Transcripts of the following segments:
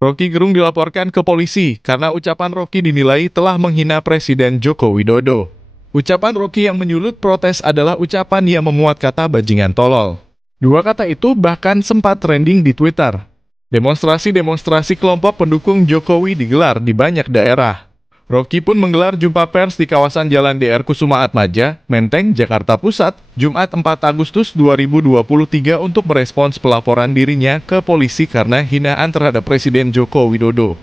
Rocky Gerung dilaporkan ke polisi karena ucapan Rocky dinilai telah menghina Presiden Joko Widodo. Ucapan Rocky yang menyulut protes adalah ucapan yang memuat kata bajingan tolol. Dua kata itu bahkan sempat trending di Twitter. Demonstrasi-demonstrasi kelompok pendukung Jokowi digelar di banyak daerah. Rocky pun menggelar jumpa pers di kawasan Jalan DR Kusuma Atmaja, Menteng, Jakarta Pusat, Jumat 4 Agustus 2023 untuk merespons pelaporan dirinya ke polisi karena hinaan terhadap Presiden Joko Widodo.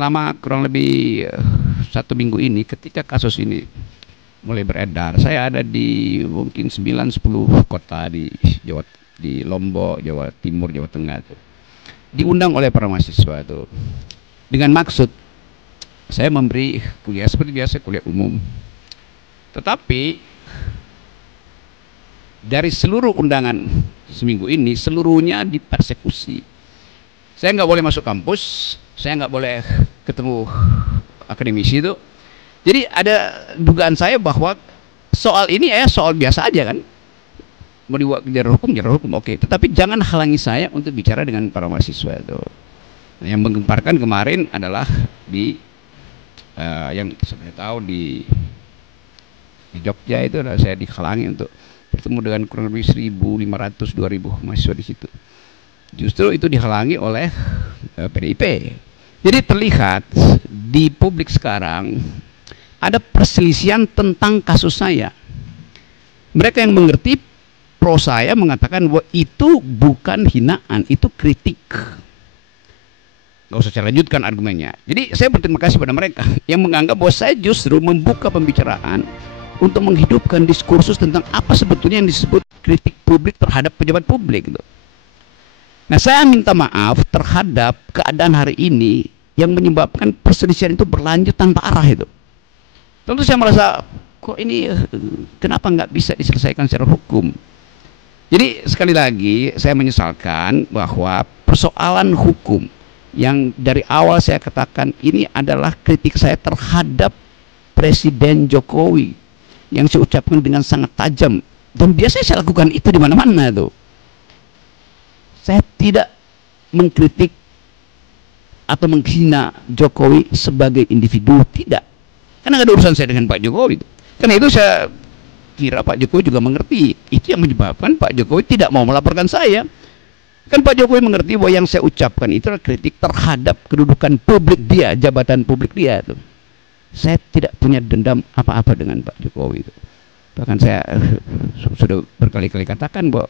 Selama kurang lebih 1 minggu ini, ketika kasus ini mulai beredar, saya ada di mungkin 9-10 kota di Jawa, di Lombok, Jawa Timur, Jawa Tengah tuh. Diundang oleh para mahasiswa itu dengan maksud saya memberi kuliah seperti biasa, kuliah umum. Tetapi dari seluruh undangan seminggu ini, seluruhnya dipersekusi. Saya nggak boleh masuk kampus, saya nggak boleh ketemu akademisi itu. Jadi ada dugaan saya bahwa soal ini soal biasa aja kan. Mau dibawa ke jalur hukum oke. Tetapi jangan halangi saya untuk bicara dengan para mahasiswa itu. Nah, yang menggemparkan kemarin adalah di yang saya tahu di Jogja itu saya dihalangi untuk bertemu dengan kurang lebih 1.500-2.000 mahasiswa di situ. Justru itu dihalangi oleh PDIP. Jadi terlihat di publik sekarang ada perselisihan tentang kasus saya. Mereka yang mengerti pro saya mengatakan bahwa itu bukan hinaan, itu kritik. Gak usah saya lanjutkan argumennya. Jadi saya berterima kasih pada mereka yang menganggap bahwa saya justru membuka pembicaraan untuk menghidupkan diskursus tentang apa sebetulnya yang disebut kritik publik terhadap pejabat publik gitu. Nah, saya minta maaf terhadap keadaan hari ini yang menyebabkan perselisihan itu berlanjut tanpa arah itu. Tentu saya merasa, kok ini kenapa nggak bisa diselesaikan secara hukum? Jadi sekali lagi saya menyesalkan bahwa persoalan hukum yang dari awal saya katakan ini adalah kritik saya terhadap Presiden Jokowi yang saya ucapkan dengan sangat tajam. Dan biasanya saya lakukan itu di mana-mana tuh. Saya tidak mengkritik atau menghina Jokowi sebagai individu, tidak. Karena ada urusan saya dengan Pak Jokowi. Karena itu saya kira Pak Jokowi juga mengerti. Itu yang menyebabkan Pak Jokowi tidak mau melaporkan saya. Kan Pak Jokowi mengerti bahwa yang saya ucapkan itu adalah kritik terhadap kedudukan publik dia, jabatan publik dia. Tuh. Saya tidak punya dendam apa-apa dengan Pak Jokowi. Itu. Bahkan saya sudah berkali-kali katakan bahwa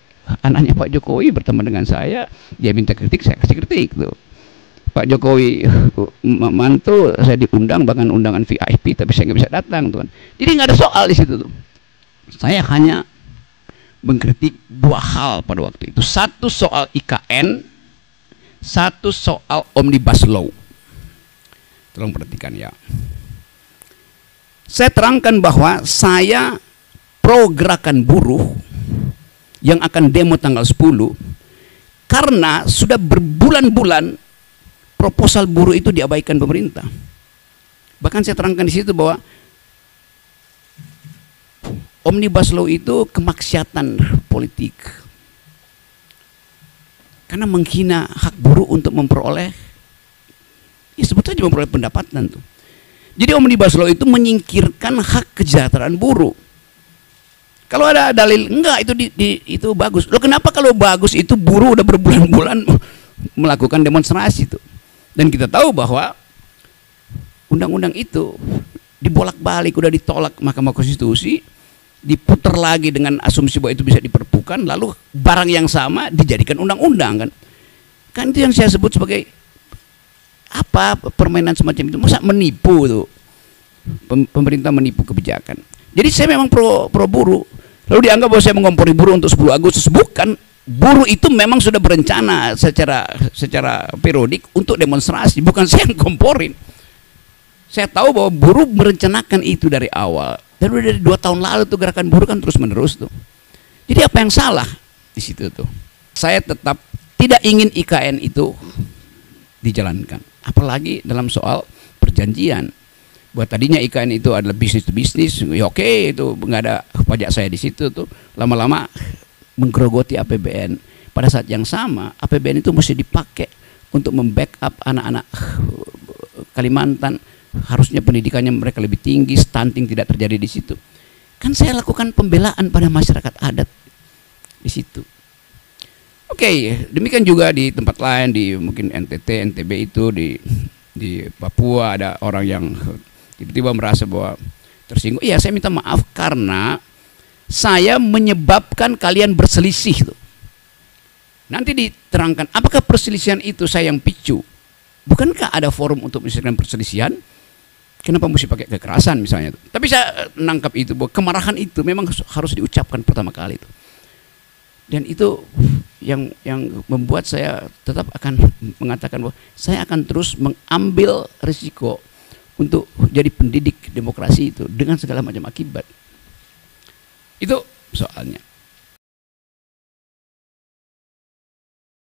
anaknya Pak Jokowi berteman dengan saya, dia minta kritik, saya kasih kritik tuh. Pak Jokowi mantu saya diundang, bahkan undangan VIP, tapi saya nggak bisa datang tuh. Jadi nggak ada soal di situ tuh. Saya hanya mengkritik dua hal pada waktu itu. Satu soal IKN, satu soal Omnibus Law. Tolong perhatikan ya. Saya terangkan bahwa saya pro gerakan buruh yang akan demo tanggal 10 karena sudah berbulan-bulan proposal buruh itu diabaikan pemerintah. Bahkan saya terangkan di situ bahwa Omnibus Law itu kemaksiatan politik karena menghina hak buruh untuk memperoleh sebetulnya memperoleh pendapatan tuh. Jadi Omnibus Law itu menyingkirkan hak kesejahteraan buruh. Kalau ada dalil enggak itu bagus. Loh kenapa kalau bagus itu buruh udah berbulan-bulan melakukan demonstrasi itu. Dan kita tahu bahwa undang-undang itu dibolak-balik, udah ditolak Mahkamah Konstitusi, diputar lagi dengan asumsi bahwa itu bisa diperpukan, lalu barang yang sama dijadikan undang-undang kan. Kan itu yang saya sebut sebagai apa permainan semacam itu. Masa menipu tuh. Pemerintah menipu kebijakan. Jadi saya memang pro buruh. Lalu dianggap bahwa saya mengompori buruh untuk 10 Agustus. Bukan. Buruh itu memang sudah berencana secara periodik untuk demonstrasi. Bukan saya yang komporin. Saya tahu bahwa buruh merencanakan itu dari awal. Dan udah dari 2 tahun lalu tuh gerakan buruh kan terus menerus tuh. Jadi apa yang salah di situ tuh? Saya tetap tidak ingin IKN itu dijalankan. Apalagi dalam soal perjanjian. Buat tadinya IKN itu adalah bisnis to bisnis, ya oke, itu nggak ada pajak saya di situ tuh. Lama-lama menggerogoti APBN. Pada saat yang sama, APBN itu mesti dipakai untuk membackup anak-anak Kalimantan. Harusnya pendidikannya mereka lebih tinggi, stunting tidak terjadi di situ. Kan saya lakukan pembelaan pada masyarakat adat di situ. Oke, demikian juga di tempat lain, di mungkin NTT, NTB itu, di Papua ada orang yang tiba-tiba merasa bahwa tersinggung. Iya, saya minta maaf karena saya menyebabkan kalian berselisih. Nanti diterangkan, apakah perselisihan itu saya yang picu? Bukankah ada forum untuk menyelesaikan perselisihan? Kenapa mesti pakai kekerasan misalnya? Tapi saya nangkap itu bahwa kemarahan itu memang harus diucapkan pertama kali itu. Dan itu yang membuat saya tetap akan mengatakan bahwa saya akan terus mengambil risiko untuk jadi pendidik demokrasi itu dengan segala macam akibat. Itu soalnya.